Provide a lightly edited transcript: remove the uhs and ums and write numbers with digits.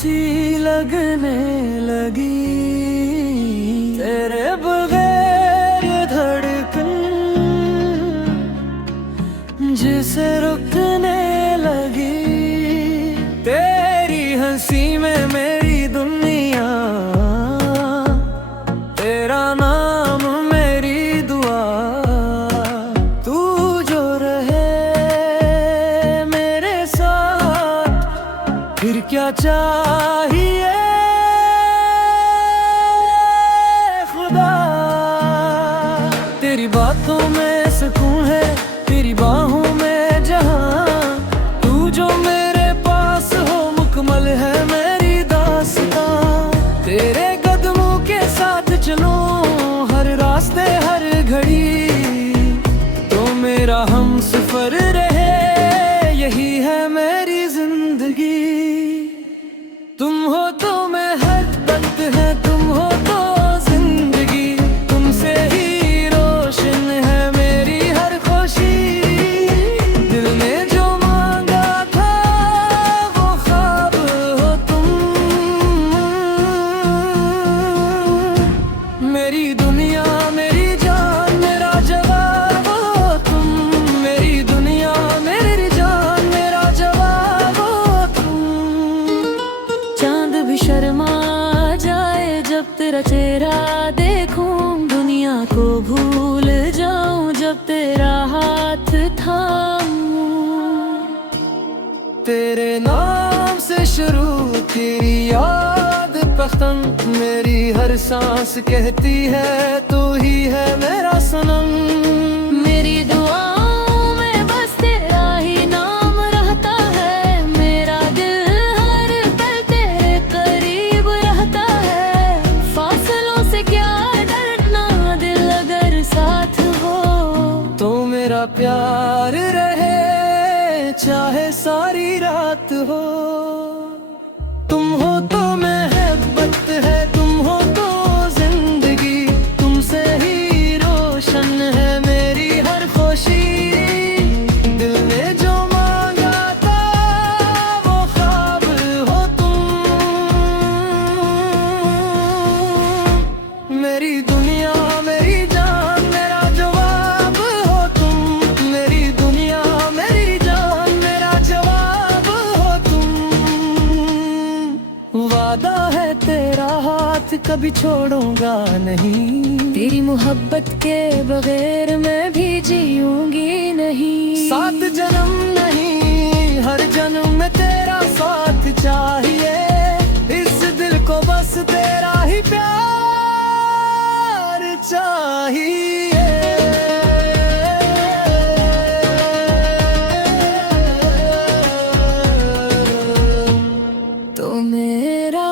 सी लगने लगी, तेरे बगैर धड़कन जिसे रुकने लगी। तेरी हंसी में मेरी दुनिया, तेरा नाम मेरी दुआ। तू जो रहे मेरे साथ, फिर क्या चाहिए खुदा। तेरी बातों में सुकून है, तेरी बाहों में जहां। तू जो मेरे पास हो, मुकम्मल है मेरी दास्तां। तेरे कदमों के साथ चलो हर रास्ते हर घड़ी, तो मेरा हमसफर रहे, यही है मेरी जिंदगी। तुम हो तो मैं हर वक्त है, तुम हो तो जिंदगी। तुमसे ही रोशन है मेरी हर खुशी। दिल ने जो मांगा था वो ख्वाब हो तुम। मेरी दुनिया मेरी जान मेरा जवाब हो तुम। मेरी दुनिया मेरी जान मेरा जवाब हो तुम। चांद भी शर्मा जाए जब तेरा चेहरा देखूं, दुनिया को भूल जाऊं जब तेरा हाथ थामूं। तेरे नाम से शुरू तेरी याद पख्तन, मेरी हर सांस कहती है तू ही है मेरा सनम। मेरी दुआओं में बस तेरा ही नाम रहता है, मेरा दिल हर पल तेरे करीब रहता है। फासलों से क्या डरना, दिल अगर साथ हो तो मेरा प्यार रहे, चाहे सारी रात हो। तुम हो तो मोहब्बत है, तुम हो तो जिंदगी। तुमसे ही रोशन है मेरी हर खुशी। दिल ने जो मांगा था वो ख्वाब हो तुम। मेरी दुनिया मेरी जान मेरा जवाब हो तुम। मेरी दुनिया मेरी जान मेरा जवाब हो तुम। वादा है तेरा हाथ कभी छोड़ूंगा नहीं, तेरी मोहब्बत के बगैर मैं भी जीऊंगी नहीं। 7 जन्म नहीं हर जन्म में तेरा साथ चाहिए। इस दिल को बस तेरा ही प्यार चाहिए। तो मेरा